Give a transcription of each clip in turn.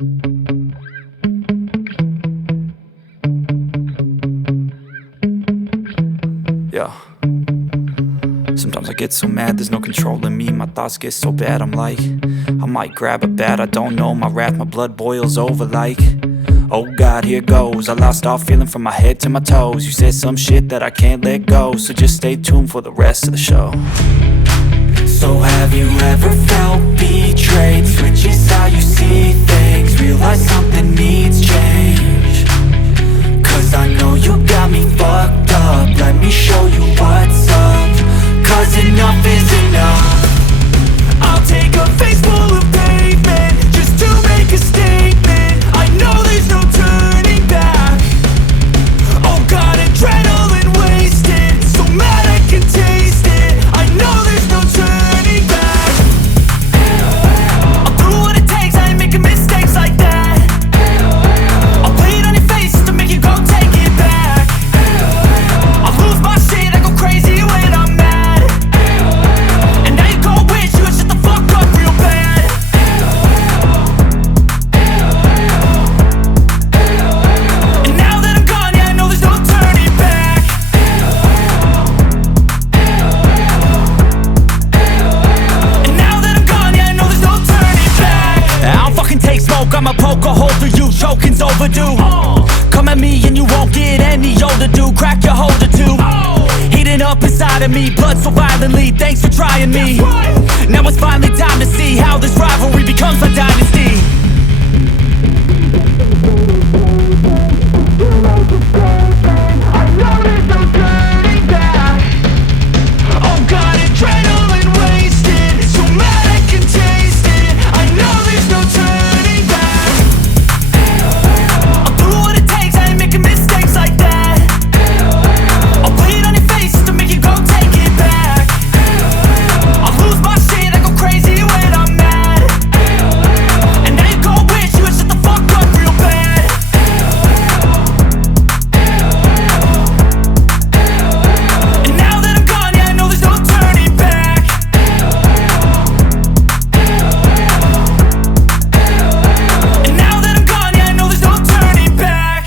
Yeah. Sometimes I get so mad, there's no controlling me. My thoughts get so bad, I'm like, I might grab a bat, I don't know. My wrath, my blood boils over like, oh God, here goes. I lost all feeling from my head to my toes. You said some shit that I can't let go, so just stay tuned for the rest of the show. So have you ever felt betrayed? Switches how you see things, realize something needs change. Cause I know you got me fucked up, let me show you what's up. Cause enough is enough. I'll take a face full of pavement just to make a statement. I know there's no turning back. Oh God, adrenaline wasted, so mad I can taste it. I know there's no turning back. I'll do what it takes, I ain't making mistakes like that. I'll play it on your face to make you go take it back. I'll lose my shit, I go crazy when I'm mad. And now you go wish you would shut the fuck up real bad. And now that I'm gone, yeah, I know there's no turning back. And now that I'm gone, yeah, I know there's no turning back. I don't fucking take smoke, I'ma poke a hole through you, choking's overdue. Come at me and you won't get any older, dude. Crack your holder too. Heating up inside of me, blood so violently. Thanks for trying me. Now it's finally time to see how this rivalry becomes a dynasty. I know there's no turning back. Oh God, adrenaline wasted, so mad I can taste it. I know there's no turning back. I'll do what it takes, I ain't making mistakes like that. I'll play it on your face to make you go take it back. I'll lose my shit, I go crazy when I'm mad. And now you go wish you would shut the fuck up real bad. And now that I'm gone, yeah, I know there's no turning back. And now that I'm gone, yeah, I know there's no turning back.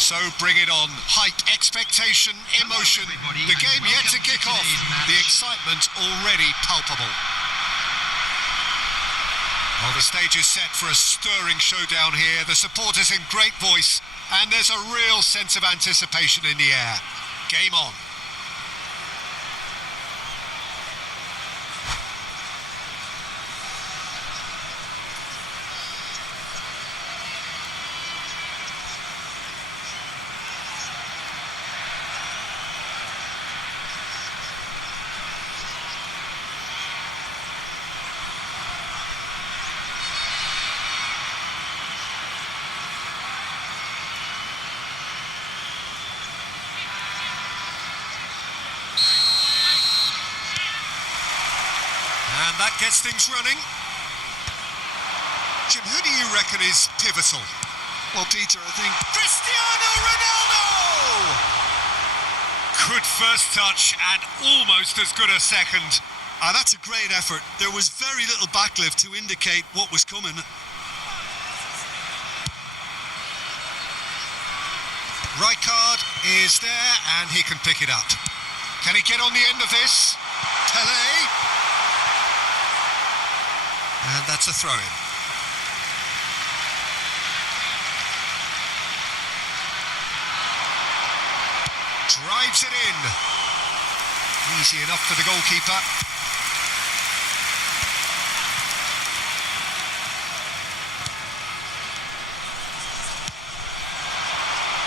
So bring it on. Hype, expectation, emotion. The game yet to kick off. The excitement already palpable. Well, the stage is set for a stirring showdown here. The supporters in great voice, and there's a real sense of anticipation in the air. Game on. that gets things running. Jim, who do you reckon is pivotal? Well, Peter, I think Cristiano Ronaldo! Good first touch and almost as good a second. that's a great effort. There was very little backlift to indicate what was coming. Rijkaard is there and he can pick it up. Can he get on the end of this? Pele. And that's a throw-in. Drives it in. Easy enough for the goalkeeper.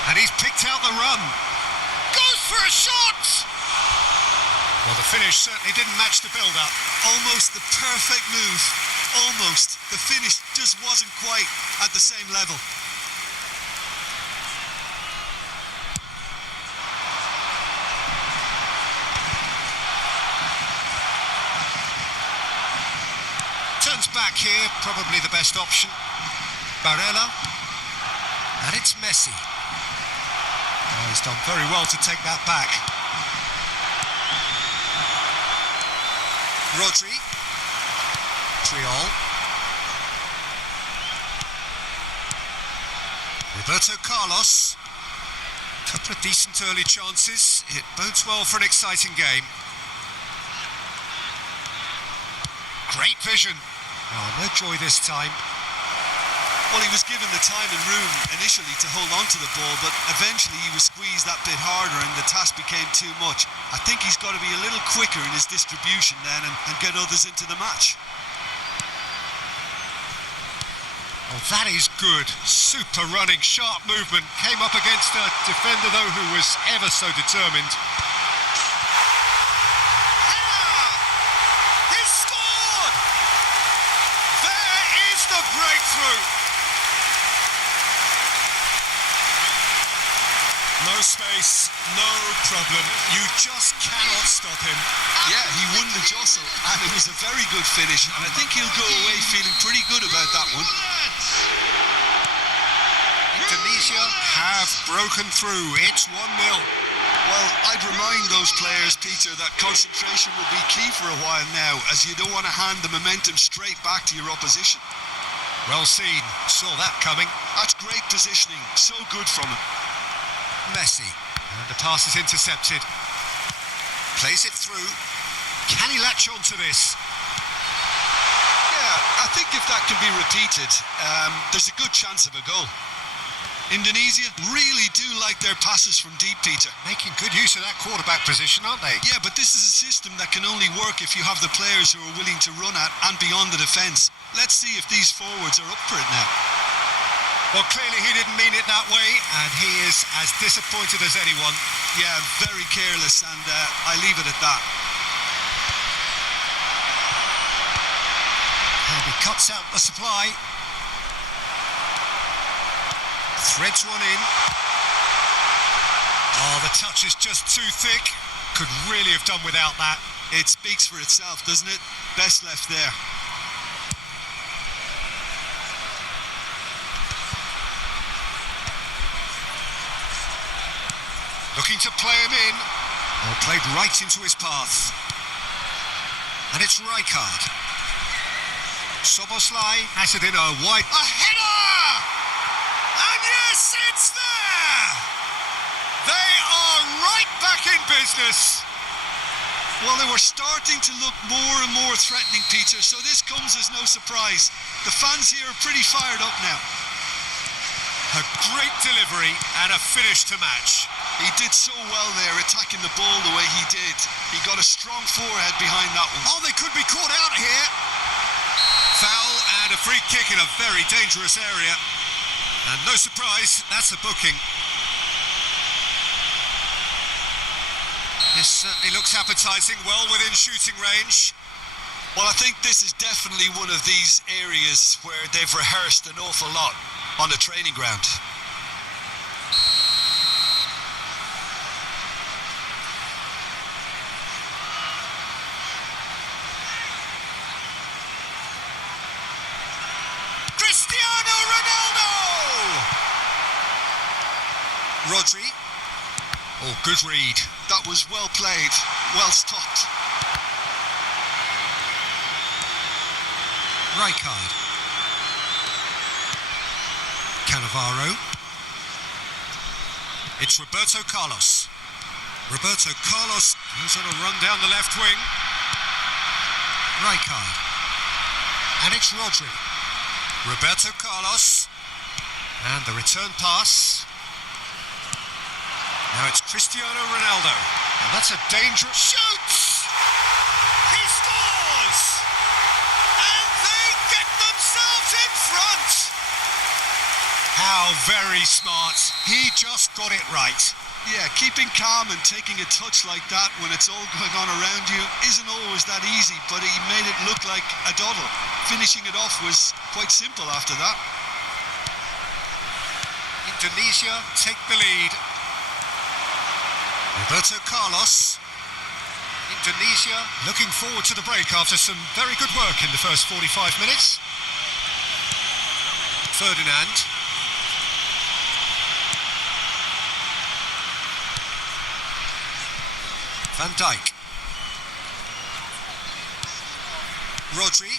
And he's picked out the run. Goes for a shot! Well, the finish certainly didn't match the build-up. Almost the perfect move. Almost. The finish just wasn't quite at the same level. Turns back here, probably the best option. Barella. And it's Messi. Oh, he's done very well to take that back. Rodri. Triol. Roberto Carlos. Couple of decent early chances. It bodes well for an exciting game. Great vision. Oh, no joy this time. Well, he was given the time and room initially to hold on to the ball, but eventually he was squeezed that bit harder and the task became too much. I think he's got to be a little quicker in his distribution then and get others into the match. Oh, that is good. Super running, sharp movement. Came up against a defender, though, who was ever so determined. He's scored! There is the breakthrough. No space, no problem. You just cannot stop him. Yeah, he won the jostle and it was a very good finish, and I think he'll go away feeling pretty good about that one. Indonesia have broken through. It's 1-0. Well, I'd remind those players, Peter, that concentration will be key for a while now, as you don't want to hand the momentum straight back to your opposition. Well seen. Saw that coming. That's great positioning. So good from him. Messi. And the pass is intercepted. Plays it through. Can he latch on to this? Yeah, I think if that can be repeated, there's a good chance of a goal. Indonesia really do like their passes from deep, Peter. Making good use of that quarterback position, aren't they? Yeah, but this is a system that can only work if you have the players who are willing to run at and beyond the defence. Let's see if these forwards are up for it now. Well, clearly he didn't mean it that way, and he is as disappointed as anyone. Yeah, very careless, and I leave it at that. And he cuts out the supply. Threads one in. Oh, the touch is just too thick. Could really have done without that. It speaks for itself, doesn't it? Best left there. Looking to play him in. Oh, played right into his path. And it's Rijkaard. Soboslai has it in a wide... A header! And yes, it's there! They are right back in business. Well, they were starting to look more and more threatening, Peter, so this comes as no surprise. The fans here are pretty fired up now. A great delivery and a finish to match. He did so well there, attacking the ball the way he did. He got a strong forehead behind that one. Oh, they could be caught out here. Foul and a free kick in a very dangerous area. And no surprise, that's a booking. This certainly looks appetising, well within shooting range. Well, I think this is definitely one of these areas where they've rehearsed an awful lot on the training ground. Rodri. Oh, good read. That was well played, well stopped. Rijkaard. Cannavaro. It's Roberto Carlos. Roberto Carlos goes on a run down the left wing. Rijkaard. And it's Rodri. Roberto Carlos. And the return pass. Now it's Cristiano Ronaldo. And that's a dangerous shoots! He scores! And they get themselves in front! How very smart. He just got it right. Yeah, keeping calm and taking a touch like that when it's all going on around you isn't always that easy, but he made it look like a doddle. Finishing it off was quite simple after that. Indonesia take the lead. Roberto Carlos. Indonesia looking forward to the break after some very good work in the first 45 minutes. Ferdinand. Van Dijk. Rodri.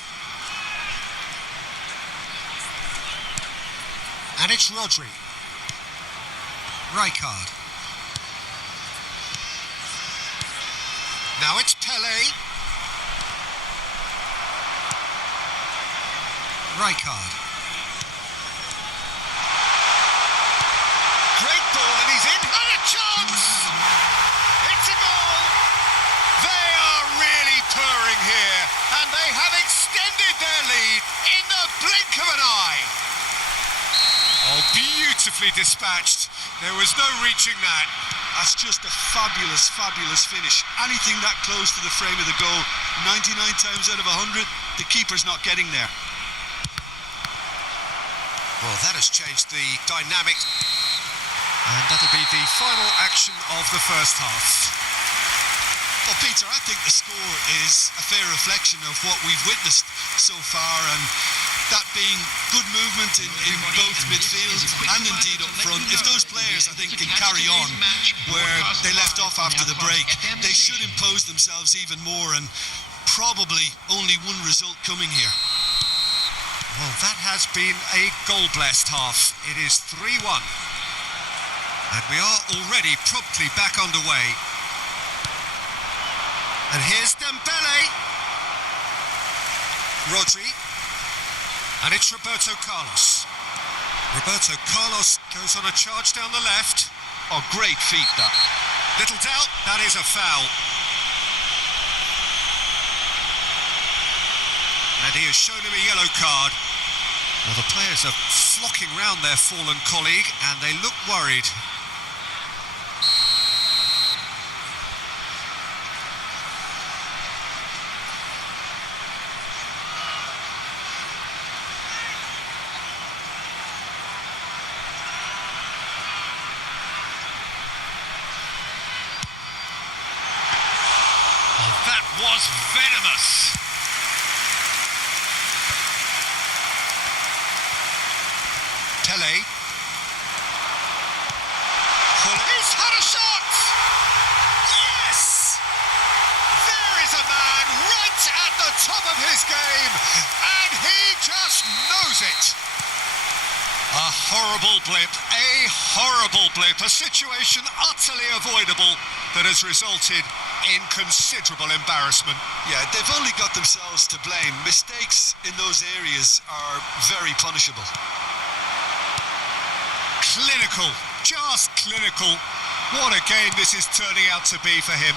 And it's Rodri. Rijkaard. Now it's Pelé. Rijkaard. Great ball and he's in. And a chance! It's a goal! They are really purring here and they have extended their lead in the blink of an eye. Oh, beautifully dispatched. There was no reaching that. That's just a fabulous, fabulous finish. Anything that close to the frame of the goal, 99 times out of 100, the keeper's not getting there. Well, that has changed the dynamic. And that'll be the final action of the first half. Well, Peter, I think the score is a fair reflection of what we've witnessed so far, and that being good movement in both midfield and indeed up front. If those players, I think, can carry on where they left off after the break, they should impose themselves even more, and probably only one result coming here. Well, that has been a goal-blessed half. It is 3-1. And we are already promptly back underway. And here's Dembele. Rodri. And it's Roberto Carlos. Roberto Carlos goes on a charge down the left. Oh, great feat, that. Little doubt, that is a foul. And he has shown him a yellow card. Well, the players are flocking round their fallen colleague and they look worried. That was venomous. Pelé. He's had a shot! Yes! There is a man right at the top of his game, and he just knows it. A horrible blip, a situation utterly avoidable that has resulted in considerable embarrassment. Yeah, they've only got themselves to blame. Mistakes in those areas are very punishable. Clinical, just clinical. What a game this is turning out to be for him.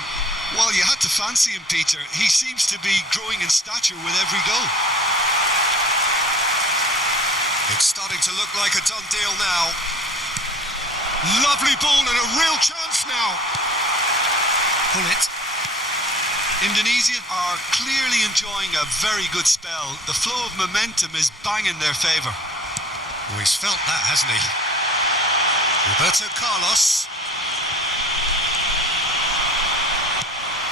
Well, you had to fancy him, Peter. He seems to be growing in stature with every goal. It's starting to look like a done deal now. Lovely ball and a real chance now. Pull it. Indonesia are clearly enjoying a very good spell. The flow of momentum is bang in their favour. Oh, he's felt that, hasn't he? Roberto Carlos.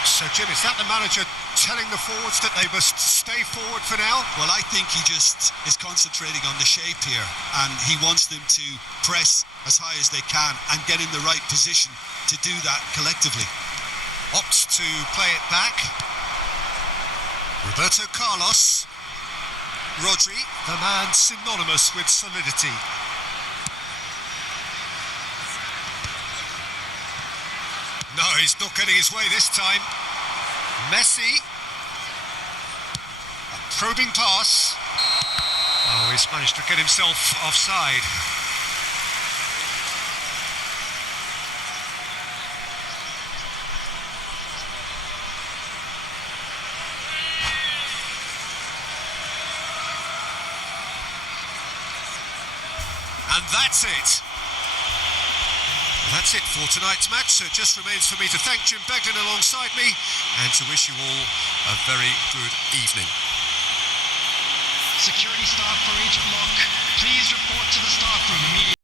So, Jim, is that the manager telling the forwards that they must stay forward for now? Well, I think he just is concentrating on the shape here, and he wants them to press as high as they can and get in the right position to do that collectively. Opts to play it back. Roberto Carlos. Rodri, the man synonymous with solidity. No, he's not getting his way this time. Messi. A probing pass. Oh, he's managed to get himself offside. And that's it. That's it for tonight's match, so it just remains for me to thank Jim Begden alongside me and to wish you all a very good evening. Security staff for each block, please report to the staff room immediately.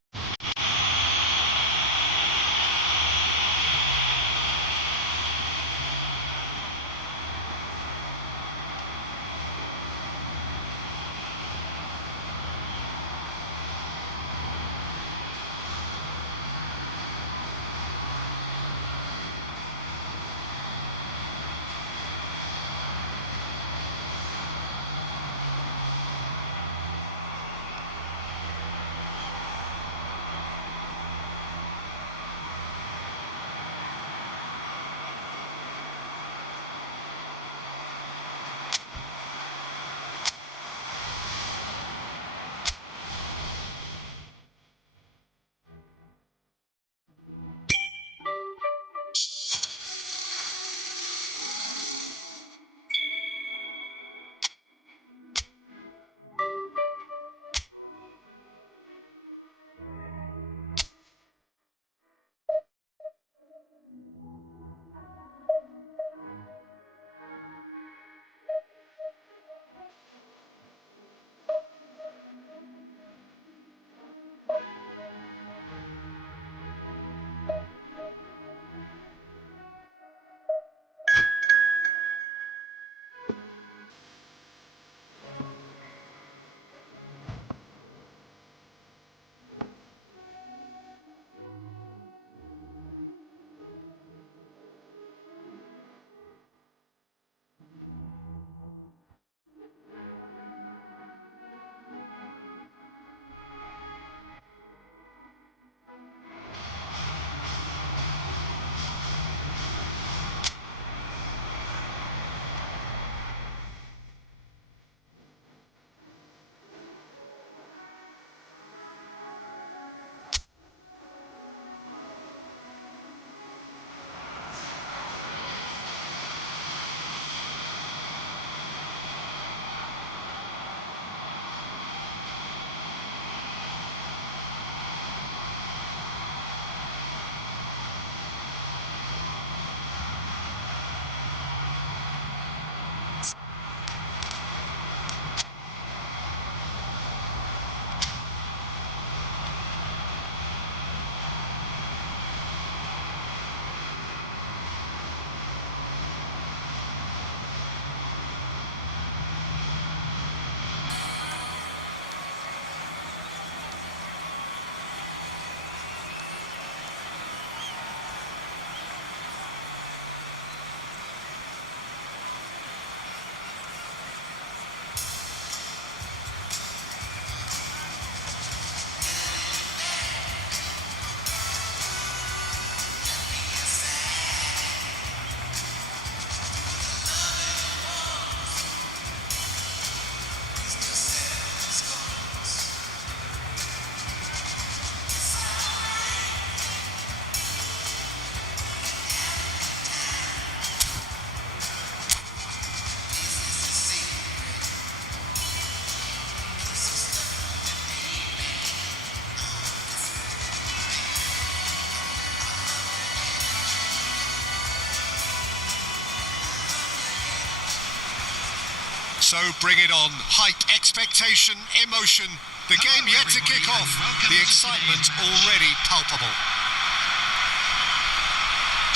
So bring it on. Hype, expectation, emotion. The game yet to kick off. The excitement already palpable.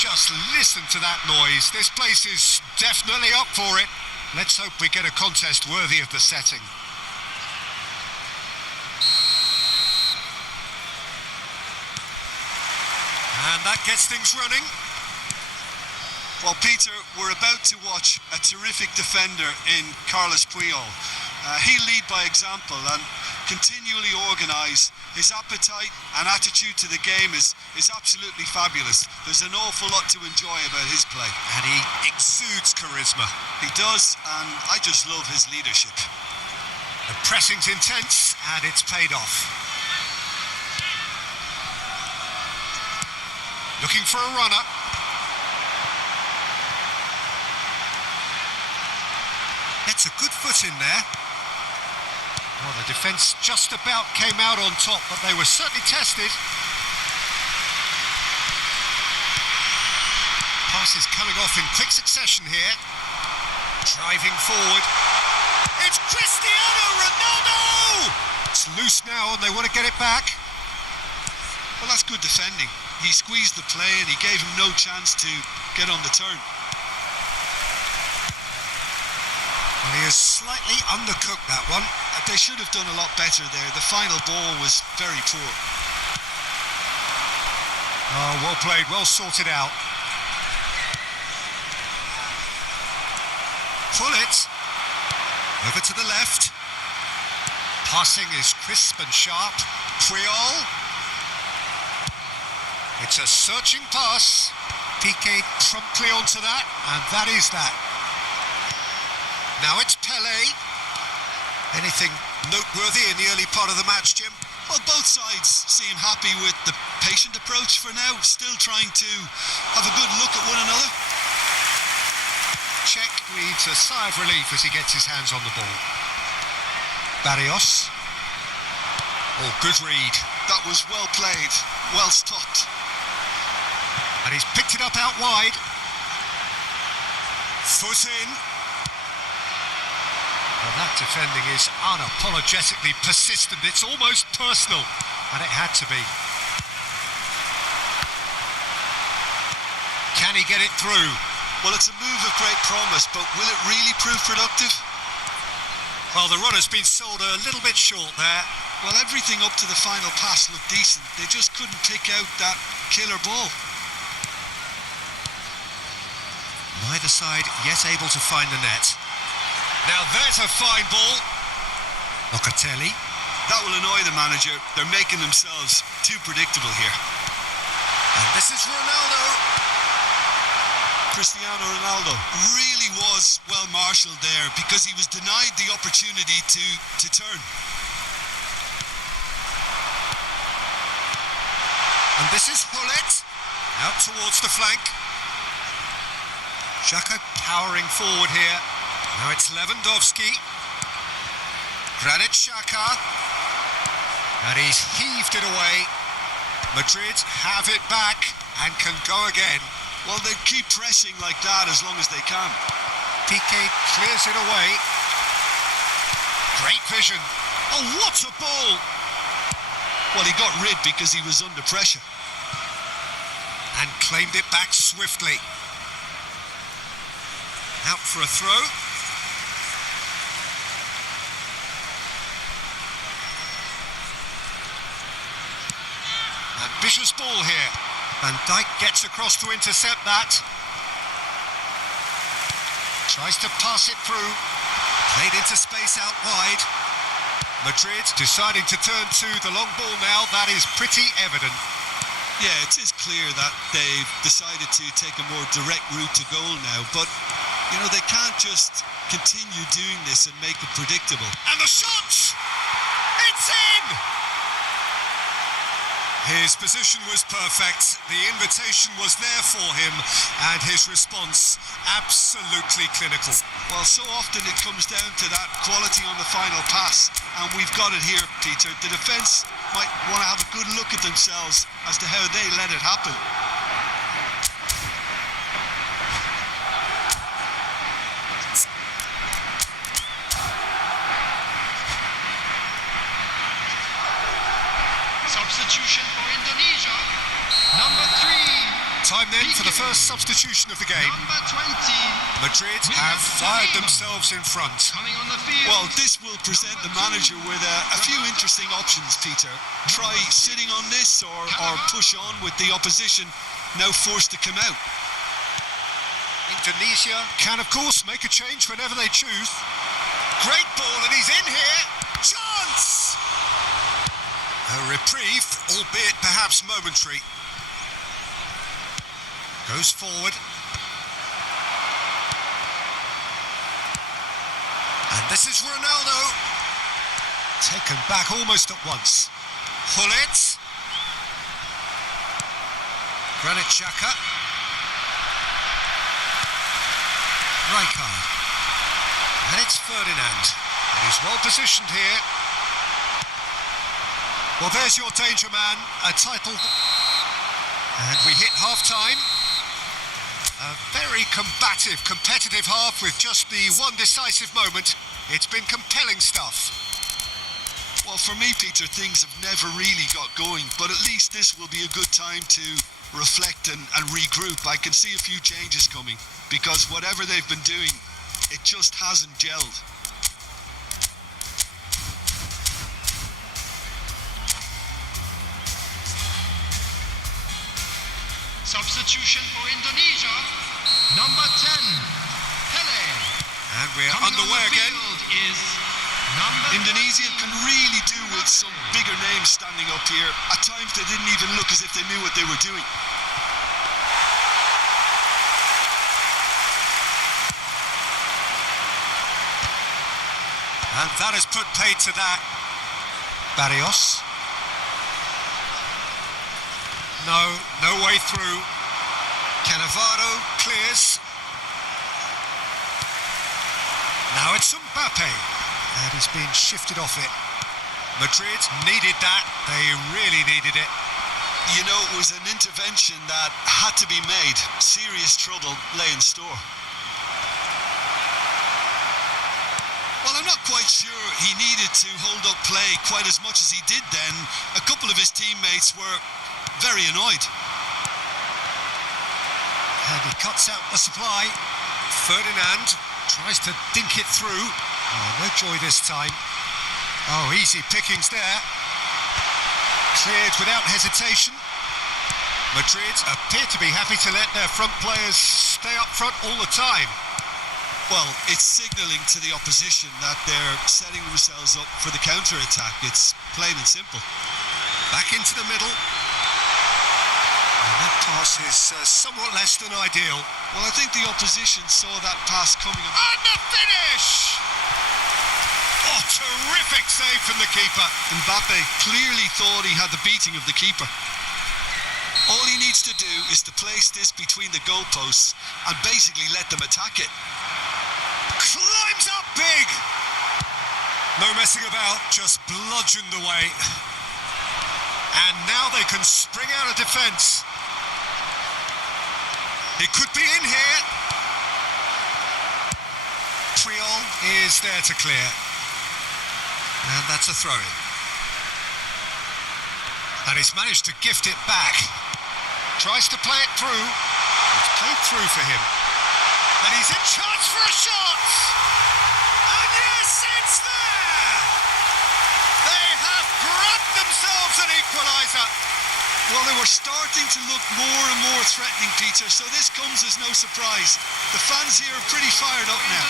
Just listen to that noise. This place is definitely up for it. Let's hope we get a contest worthy of the setting. And that gets things running. Well, Peter, we're about to watch a terrific defender in Carlos Puyol. He'll lead by example and continually organise. His appetite and attitude to the game is absolutely fabulous. There's an awful lot to enjoy about his play. And he exudes charisma. He does, and I just love his leadership. The pressing's intense, and it's paid off. Looking for a runner. Gets a good foot in there. Well, the defence just about came out on top, but they were certainly tested. Passes coming off in quick succession here. Driving forward. It's Cristiano Ronaldo! It's loose now and they want to get it back. Well, that's good defending. He squeezed the play and he gave him no chance to get on the turn. Well, he has slightly undercooked that one. They should have done a lot better there. The final ball was very poor. Oh, well played, well sorted out. Pull it. Over to the left. Passing is crisp and sharp. Puyol. It's a searching pass. Piqué promptly onto that, and that is that. Now it's Pelé. Anything noteworthy in the early part of the match, Jim? Well, both sides seem happy with the patient approach for now, still trying to have a good look at one another. Czech breathes a sigh of relief as he gets his hands on the ball. Barrios. Oh, good read. That was well played, well stopped. And he's picked it up out wide. Foot in. Well, that defending is unapologetically persistent. It's almost personal, and it had to be. Can he get it through? Well, it's a move of great promise, but will it really prove productive? Well, the runner's been sold a little bit short there. Well, everything up to the final pass looked decent. They just couldn't pick out that killer ball. Neither side yet able to find the net. Now there's a fine ball. Locatelli. That will annoy the manager. They're making themselves too predictable here. And this is Ronaldo. Cristiano Ronaldo really was well marshalled there because he was denied the opportunity to turn. And this is Hullet. Out towards the flank. Jika powering forward here. Now it's Lewandowski. Granit Xhaka. And he's heaved it away. Madrid have it back and can go again. Well, they keep pressing like that as long as they can. Piqué clears it away. Great vision. Oh, what a ball! Well, he got rid because he was under pressure. And claimed it back swiftly. Out for a throw. Ambitious ball here. Van Dijk gets across to intercept that. Tries to pass it through. Played into space out wide. Madrid deciding to turn to the long ball now. That is pretty evident. Yeah, it is clear that they've decided to take a more direct route to goal now, but you know, they can't just continue doing this and make it predictable. And the shot! It's in! His position was perfect, the invitation was there for him, and his response absolutely clinical. Well, so often it comes down to that quality on the final pass, and we've got it here, Peter. The defence might want to have a good look at themselves as to how they let it happen. Substitution for Indonesia. Number 3. Time then for the first substitution of the game. Number 20. Madrid have fired themselves in front. Coming on the field. Well, this will present the manager with a few interesting options, Peter. Try sitting on this or push on with the opposition now forced to come out. Indonesia can, of course, make a change whenever they choose. Great ball, and he's in here. Chance! A reprieve, albeit perhaps momentary. Goes forward. And this is Ronaldo. Taken back almost at once. Hullet. Granit Xhaka. Rijkaard. And it's Ferdinand. And he's well positioned here. Well, there's your danger man, a title. And we hit half-time. A very combative, competitive half with just the one decisive moment. It's been compelling stuff. Well, for me, Peter, things have never really got going, but at least this will be a good time to reflect and regroup. I can see a few changes coming, because whatever they've been doing, it just hasn't gelled. Substitution for Indonesia. Number 10. Pele. And we're Coming underway on the again. field is number Indonesia 13. can really do with some bigger names standing up here. At times they didn't even look as if they knew what they were doing. And that has put paid to that. Barrios. No way through. Cannavaro clears. Now it's Mbappe. And he's been shifted off it. Madrid needed that. They really needed it. You know, it was an intervention that had to be made. Serious trouble lay in store. Well, I'm not quite sure he needed to hold up play quite as much as he did then. A couple of his teammates were very annoyed. And he cuts out the supply. Ferdinand tries to dink it through. Oh, no joy this time. Oh, easy pickings there. Cleared without hesitation. Madrid appear to be happy to let their front players stay up front all the time. Well, it's signalling to the opposition that they're setting themselves up for the counter-attack. It's plain and simple. Back into the middle. And that pass is somewhat less than ideal. Well, I think the opposition saw that pass coming. And the finish! Oh, terrific save from the keeper. Mbappe clearly thought he had the beating of the keeper. All he needs to do is to place this between the goalposts and basically let them attack it. Climbs up big! No messing about, just bludgeoned away. And now they can spring out of defence. It could be in here. Triol is there to clear. And that's a throw-in. And he's managed to gift it back. Tries to play it through. It's played through for him. And he's in charge for a shot! And yes, it's there! They have grabbed themselves an equaliser. Well, they were starting to look more and more threatening, Peter, so this comes as no surprise. The fans here are pretty fired up now.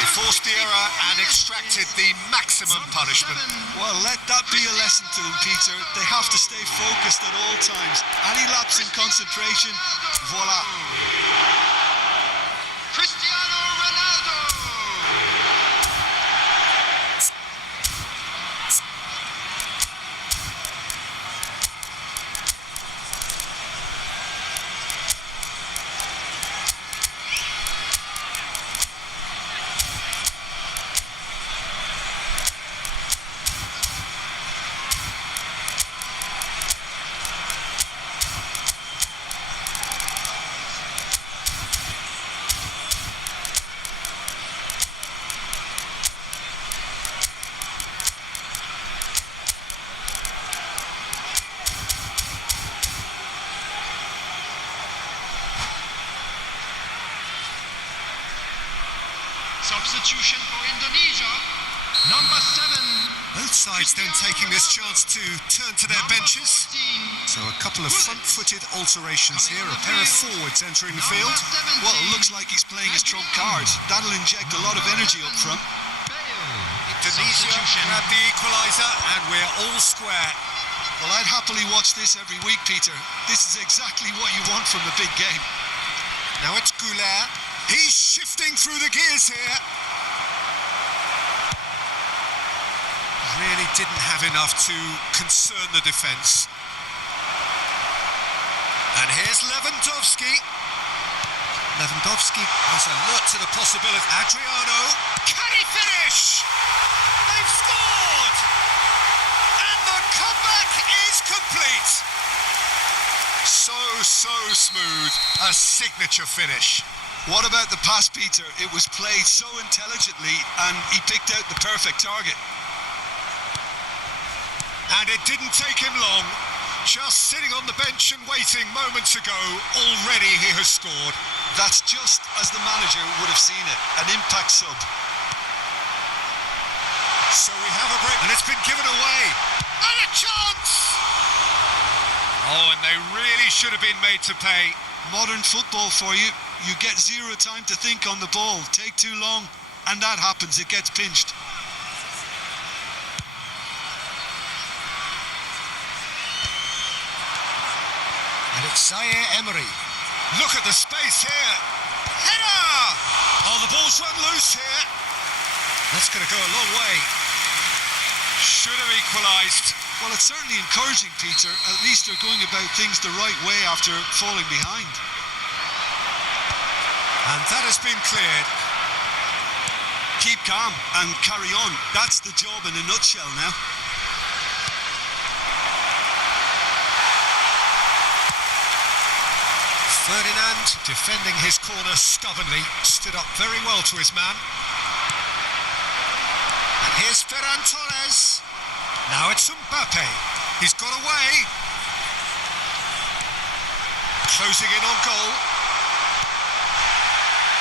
They forced the error and extracted the maximum punishment. Well, let that be a lesson to them, Peter. They have to stay focused at all times. Any lapse in concentration, voila. Cristiano Ronaldo. Substitution for Indonesia. Number 7. Both sides then taking this chance to turn to their benches. So a couple of front-footed alterations here, a pair of forwards entering the field. Well, it looks like he's playing his trump card. That'll inject a lot of energy up front. Indonesia grab the equaliser and we're all square. Well, I'd happily watch this every week, Peter. This is exactly what you want from a big game. Now it's Goulart. He's shifting through the gears here. Really didn't have enough to concern the defence. And here's Lewandowski. Lewandowski was alert to the possibility. Adriano, can he finish? They've scored! And the comeback is complete. So smooth, a signature finish. What about the pass, Peter? It was played so intelligently and he picked out the perfect target. And it didn't take him long. Just sitting on the bench and waiting moments ago, already he has scored. That's just as the manager would have seen it, an impact sub. So we have a break, and it's been given away. And a chance! Oh, and they really should have been made to pay. Modern football for you. You get zero time to think on the ball. Take too long, and that happens. It gets pinched. And it's Zaire Emery. Look at the space here. Header! Oh, the ball's run loose here. That's going to go a long way. Should have equalised. Well, it's certainly encouraging, Peter. At least they're going about things the right way after falling behind. And that has been cleared. Keep calm and carry on. That's the job in a nutshell now. Ferdinand, defending his corner stubbornly, stood up very well to his man. And here's Ferran Torres. Now it's Mbappe. He's got away. Closing in on goal.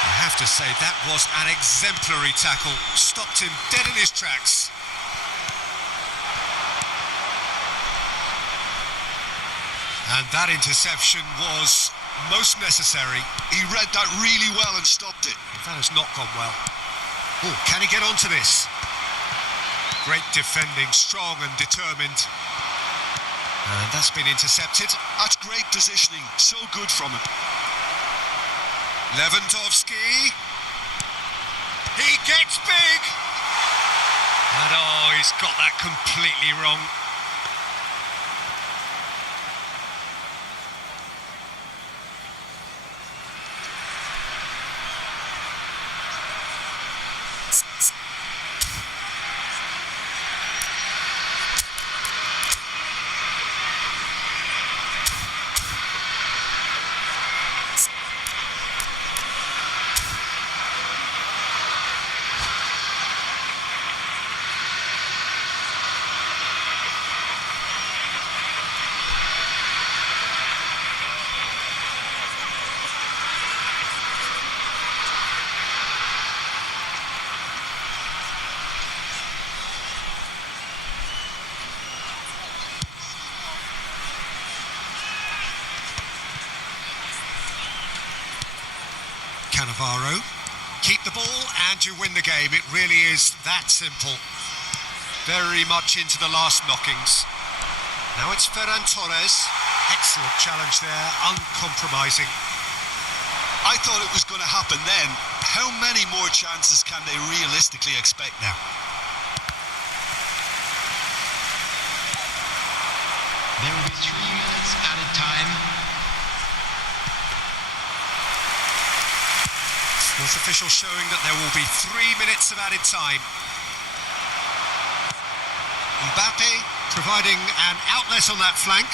I have to say that was an exemplary tackle. Stopped him dead in his tracks. And that interception was most necessary. He read that really well and stopped it. That has not gone well. Oh, can he get onto this? Great defending, strong and determined. And that's been intercepted. That's great positioning. So good from him. Lewandowski. He gets big. And oh, he's got that completely wrong. Cannavaro. Keep the ball and you win the game. It really is that simple. Very much into the last knockings. Now it's Ferran Torres. Excellent challenge there, uncompromising. I thought it was going to happen then. How many more chances can they realistically expect now? There will be 3 minutes added time. Fourth official showing that there will be 3 minutes of added time. Mbappe providing an outlet on that flank.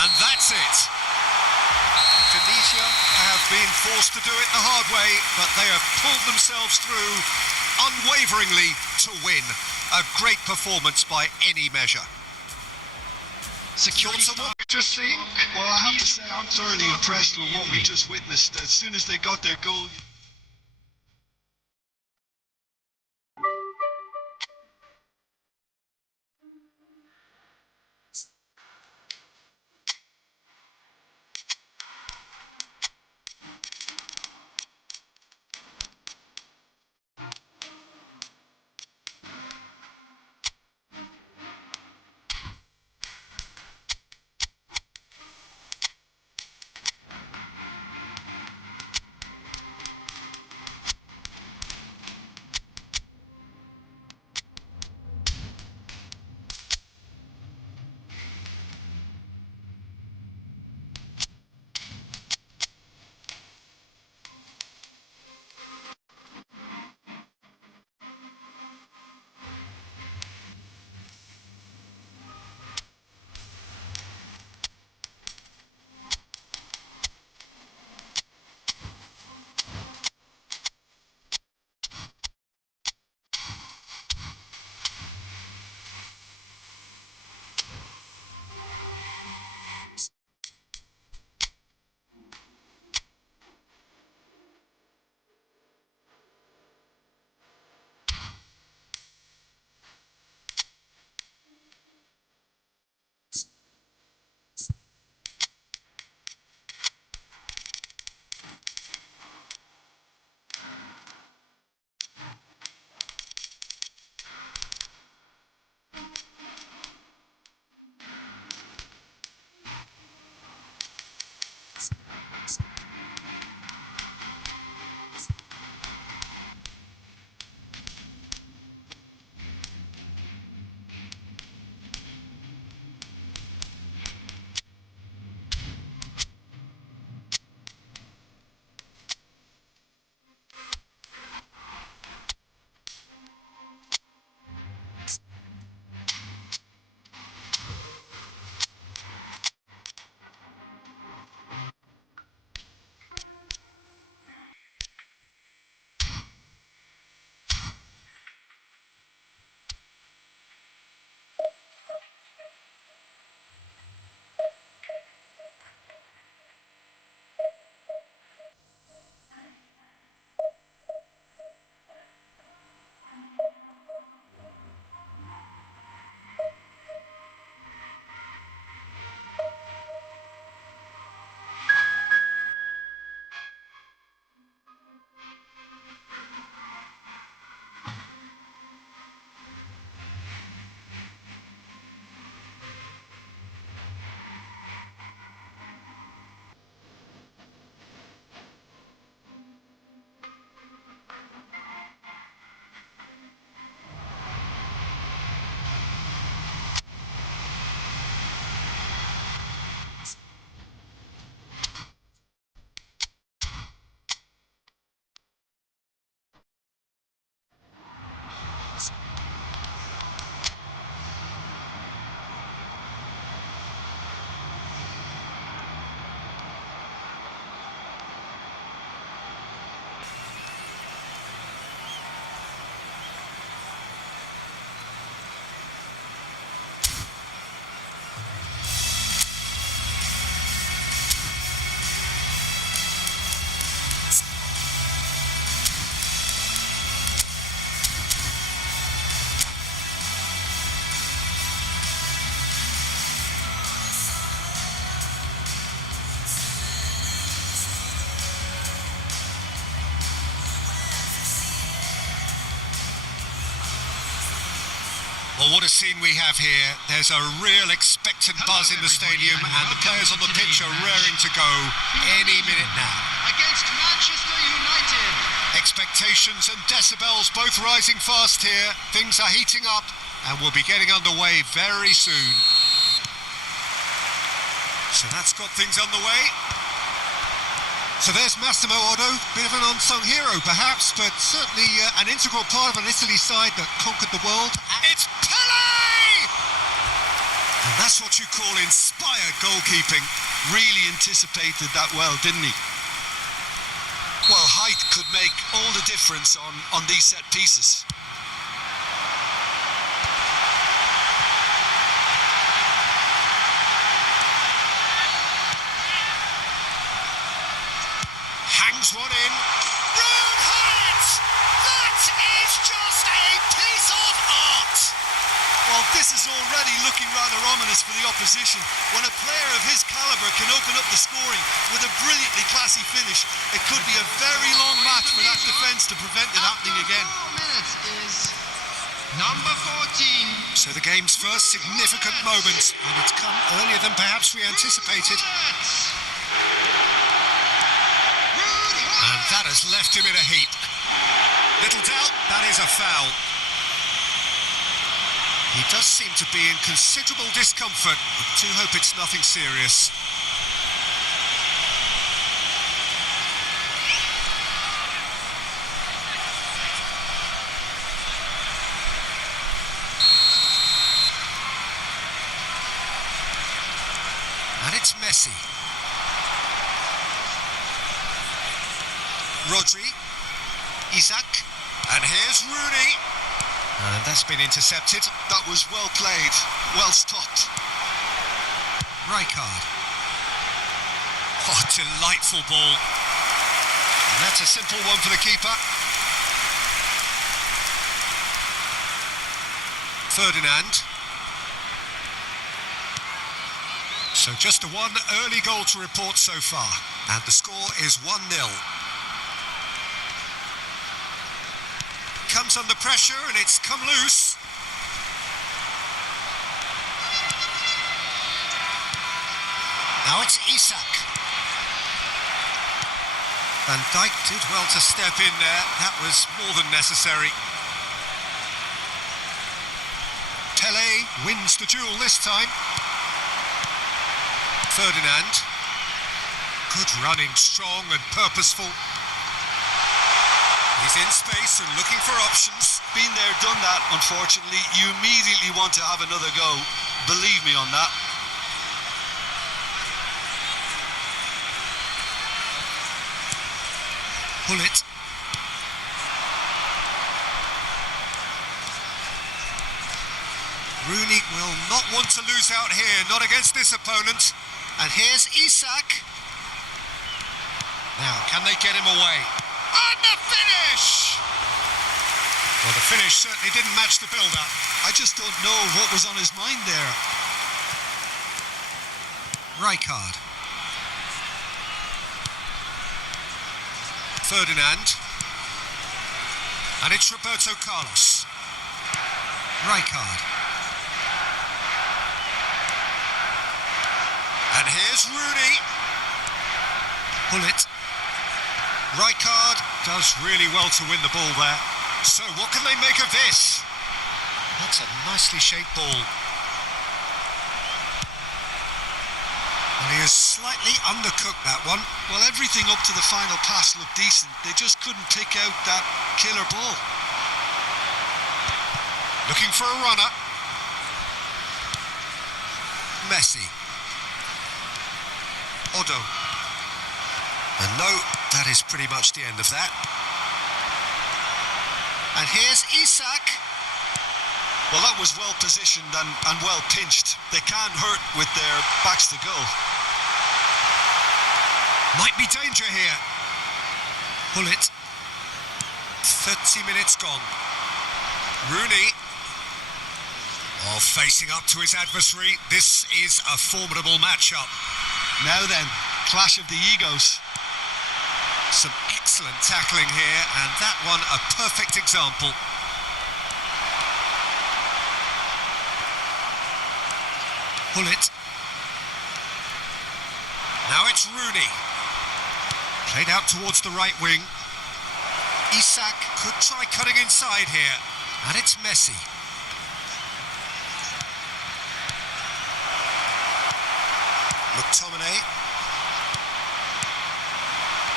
And that's it. Tunisia have been forced to do it the hard way, but they have pulled themselves through unwaveringly to win. A great performance by any measure. Security Someone stop. just see? Well, I have to say I'm thoroughly impressed with what we just witnessed. As soon as they got their goal. Well, what a scene we have here. There's a real expectant buzz in the stadium, and the players on the pitch are raring to go any minute now. Against Manchester United. Expectations and decibels both rising fast here. Things are heating up, and we'll be getting underway very soon. So that's got things underway. So there's Massimo Otto, bit of an unsung hero perhaps, but certainly an integral part of an Italy side that conquered the world. It's Pelé! And that's what you call inspired goalkeeping. Really anticipated that well, didn't he? Well, height could make all the difference on these set pieces. Bangs one in. Rude Hullet! That is just a piece of art! Well, this is already looking rather ominous for the opposition. When a player of his calibre can open up the scoring with a brilliantly classy finish, it could be a very long match for that defence to prevent it happening again. 4 minutes is number 14. So the game's first significant moment, and it's come earlier than perhaps we anticipated. And that has left him in a heap. Little doubt, that is a foul. He does seem to be in considerable discomfort. I do hope it's nothing serious. And it's Messi. Rodri. Isaac. And here's Rooney. And that's been intercepted. That was well played, well stopped. Rijkaard. Oh, delightful ball. And that's a simple one for the keeper. Ferdinand. So just the one early goal to report so far. And the score is 1-0. Comes under pressure and it's come loose. Now it's Isak. Van Dijk did well to step in there. That was more than necessary. Tele wins the duel this time. Ferdinand. Good running, strong and purposeful. He's in space and looking for options. Been there, done that, unfortunately. You immediately want to have another go. Believe me on that. Hullet. Rooney will not want to lose out here, not against this opponent. And here's Isak. Now, can they get him away? And the finish! Well, the finish certainly didn't match the build-up. I just don't know what was on his mind there. Rijkaard. Ferdinand. And it's Roberto Carlos. Rijkaard. And here's Rooney. Hullet. Rijkaard does really well to win the ball there. So what can they make of this? That's a nicely shaped ball. And he has slightly undercooked that one. Well, everything up to the final pass looked decent. They just couldn't pick out that killer ball. Looking for a runner. Messi. Odo. And no, that is pretty much the end of that. And here's Isak. Well, that was well positioned and well pinched. They can't hurt with their backs to goal. Might be danger here. Hullet. 30 minutes gone. Rooney. Oh, facing up to his adversary. This is a formidable matchup. Now then, clash of the egos. Some excellent tackling here, and that one a perfect example. Hullet. Now it's Rooney. Played out towards the right wing. Isak could try cutting inside here. And it's Messi. McTominay.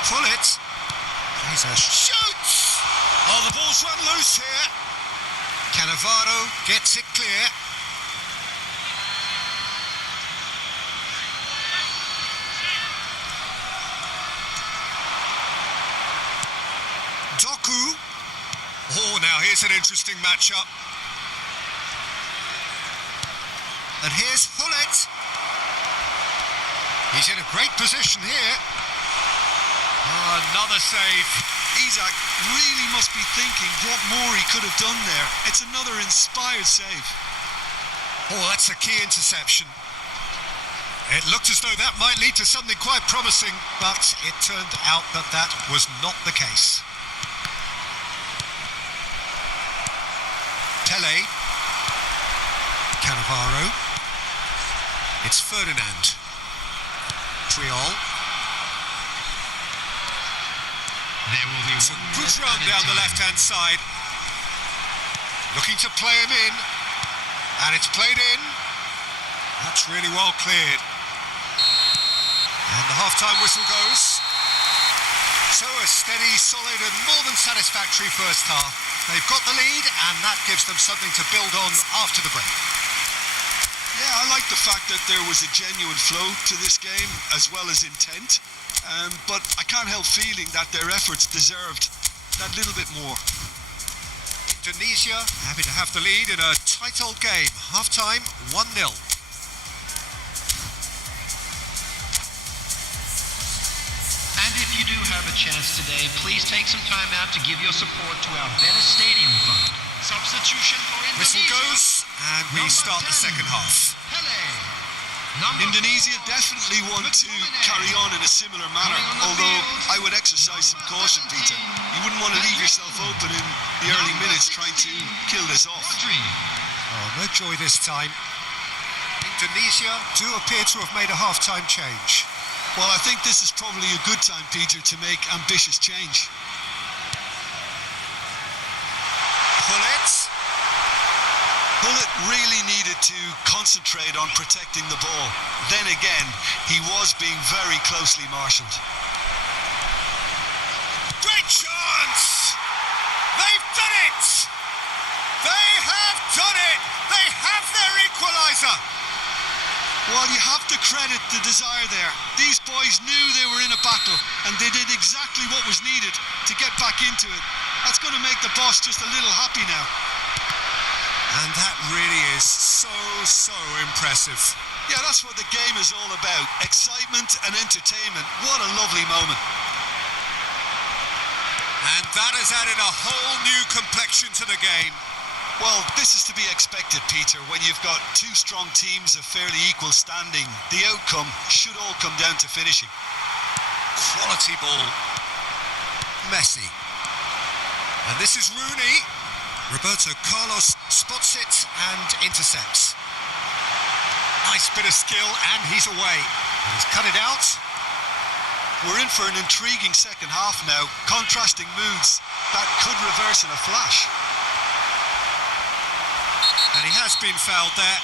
Hullet. He's a shoots! Oh, the ball's run loose here. Cannavaro gets it clear. Doku. Oh, now here's an interesting matchup. And here's Hullet. He's in a great position here. Oh, another another save. Isak really must be thinking what more he could have done there. It's another inspired save. Oh, that's a key interception. It looked as though that might lead to something quite promising, but it turned out that that was not the case. Pele. Cannavaro. It's Ferdinand. Triol. There will be It's a 1 good minute run added down the time. left-hand side. Looking to play him in. And it's played in. That's really well cleared. And the half-time whistle goes. So a steady, solid and more than satisfactory first half. They've got the lead and that gives them something to build on after the break. Yeah, I like the fact that there was a genuine flow to this game as well as intent. But I can't help feeling that their efforts deserved that little bit more. Indonesia happy to have the lead in a tight old game. Half-time, 1-0. And if you do have a chance today, please take some time out to give your support to our Better Stadium Fund. Substitution for Whistle Indonesia. goes and we Number start the 10, second half. Pele. Number Indonesia 4, definitely want to carry on in a similar manner, Coming on the although field, I would exercise some caution, Peter. You wouldn't want to leave yourself open in the early Number minutes trying to 16, kill this off. Rodri. Oh, no joy this time. Indonesia do appear to have made a half-time change. Well, I think this is probably a good time, Peter, to make ambitious change. Bullet really needed to concentrate on protecting the ball. Then again, he was being very closely marshalled. Great chance! They've done it! They have done it! They have their equaliser! Well, you have to credit the desire there. These boys knew they were in a battle and they did exactly what was needed to get back into it. That's going to make the boss just a little happy now. And that really is so impressive. Yeah, that's what the game is all about. Excitement and entertainment. What a lovely moment. And that has added a whole new complexion to the game. Well, this is to be expected, Peter. When you've got two strong teams of fairly equal standing, the outcome should all come down to finishing. Quality ball. Messi. And this is Rooney. Roberto Carlos spots it and intercepts. Nice bit of skill and he's away. And he's cut it out. We're in for an intriguing second half now. Contrasting moods that could reverse in a flash. And he has been fouled there.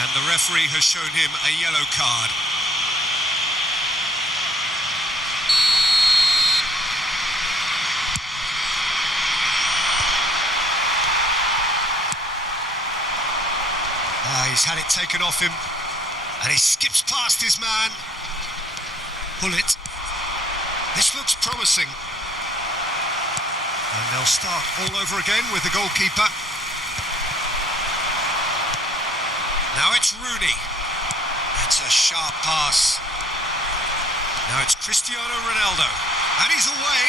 And the referee has shown him a yellow card. He's had it taken off him. And he skips past his man. Bullet. This looks promising. And they'll start all over again with the goalkeeper. Now it's Rooney. That's a sharp pass. Now it's Cristiano Ronaldo. And he's away.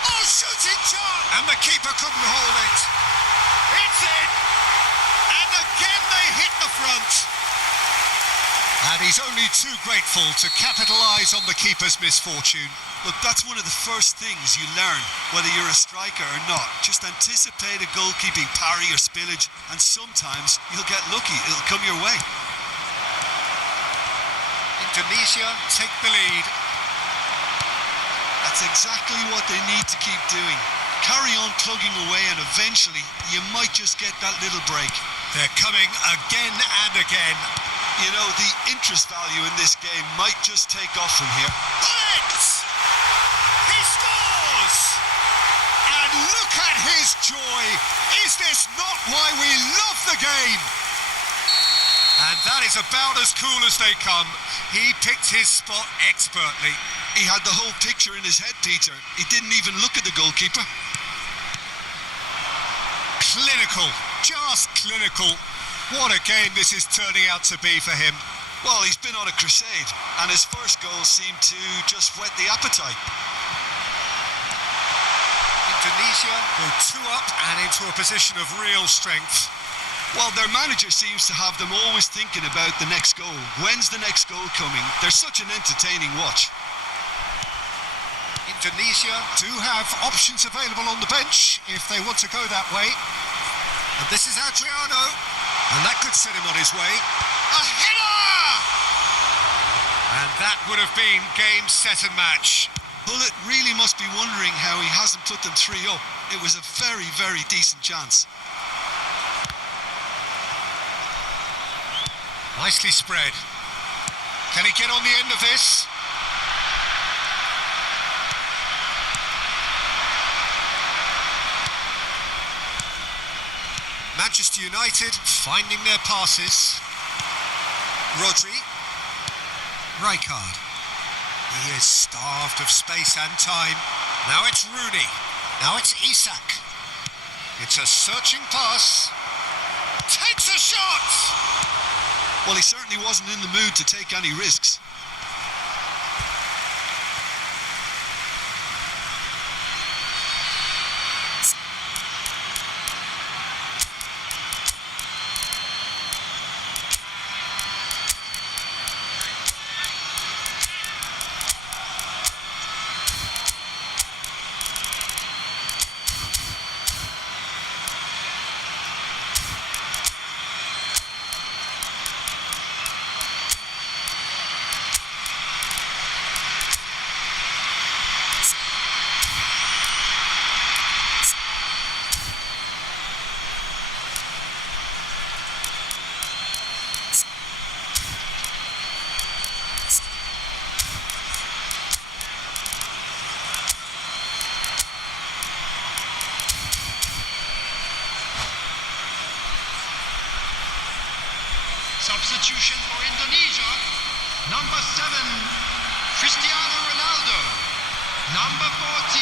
Oh, shooting shot! And the keeper couldn't hold it. It's in! And again they hit the front. And he's only too grateful to capitalise on the keeper's misfortune. Look, that's one of the first things you learn, whether you're a striker or not. Just anticipate a goalkeeping parry or spillage, and sometimes you'll get lucky. It'll come your way. Indonesia take the lead. That's exactly what they need to keep doing. Carry on plugging away and eventually you might just get that little break. They're coming again and again. You know, the interest value in this game might just take off from here. Bullet! He scores! And look at his joy! Is this not why we love the game? And that is about as cool as they come. He picked his spot expertly. He had the whole picture in his head, Peter. He didn't even look at the goalkeeper. Clinical, just clinical. What a game this is turning out to be for him. Well, he's been on a crusade, and his first goal seemed to just whet the appetite. Indonesia go 2 up and into a position of real strength. Well, their manager seems to have them always thinking about the next goal. When's the next goal coming? They're such an entertaining watch. Indonesia do have options available on the bench if they want to go that way. And this is Adriano, and that could set him on his way. A header! And that would have been game, set and match. Bullet really must be wondering how he hasn't put them 3 up. It was a very, very decent chance. Nicely spread. Can he get on the end of this? Manchester United finding their passes. Rodri. Rijkaard. He is starved of space and time. Now it's Rooney. Now it's Isak. It's a searching pass. Takes a shot! Well, he certainly wasn't in the mood to take any risks. Substitution for Indonesia. Number 7, Cristiano Ronaldo. Number 14.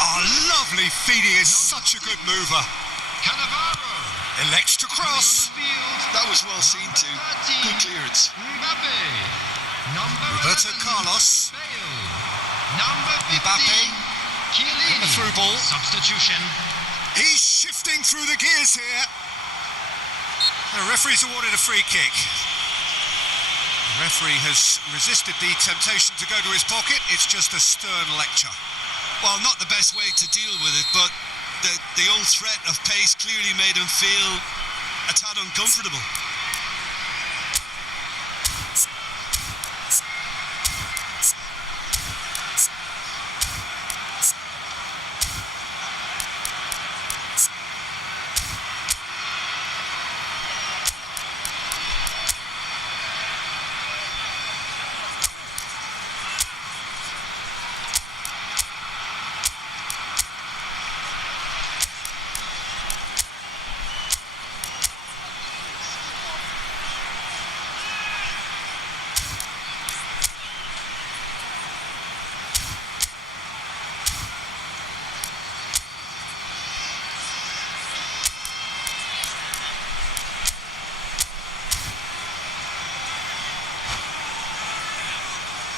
Oh, lovely feeding, is such a good mover. Cannavaro. Elects to cross. That was well seen too. Good clearance. Mbappe. Number Roberto 11, Carlos. Bale. Number 15. Mbappe. Chiellini. And the through ball. Substitution. He's shifting through the gears here. The referee's awarded a free kick. The referee has resisted the temptation to go to his pocket. It's just a stern lecture. Well, not the best way to deal with it, but the old threat of pace clearly made him feel a tad uncomfortable.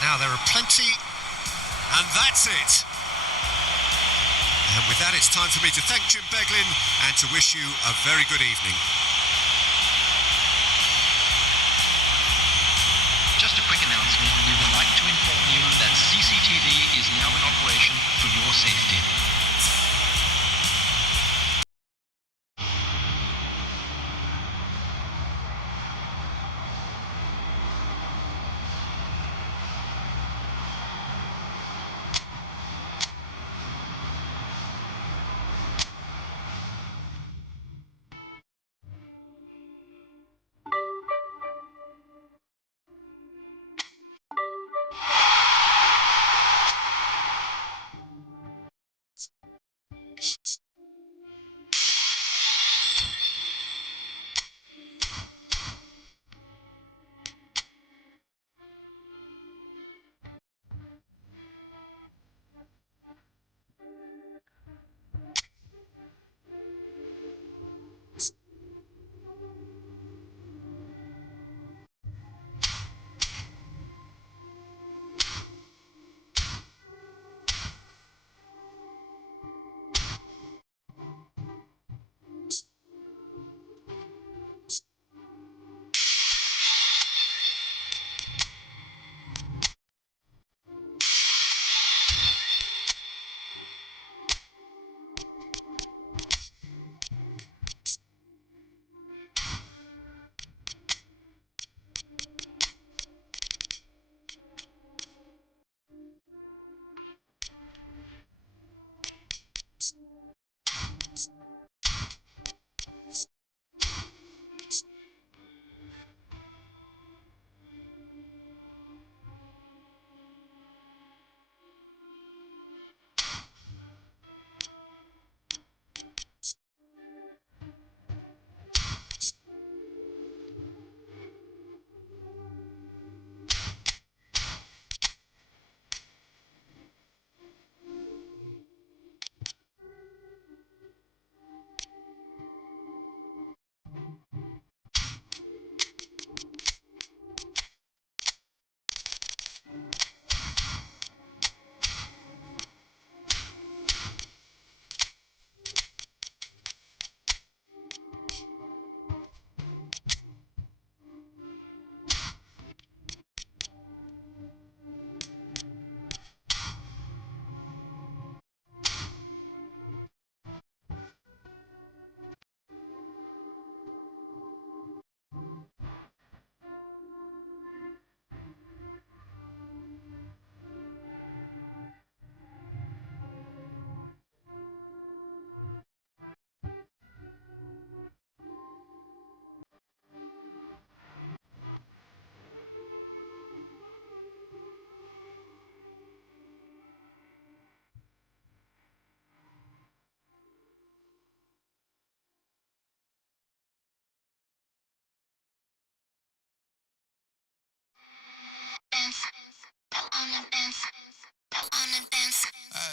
Now there are plenty, and that's it. And with that, it's time for me to thank Jim Beglin and to wish you a very good evening. Just a quick announcement. We would like to inform you that CCTV is now in operation for your safety.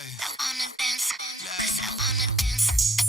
I wanna dance, 'cause I wanna dance.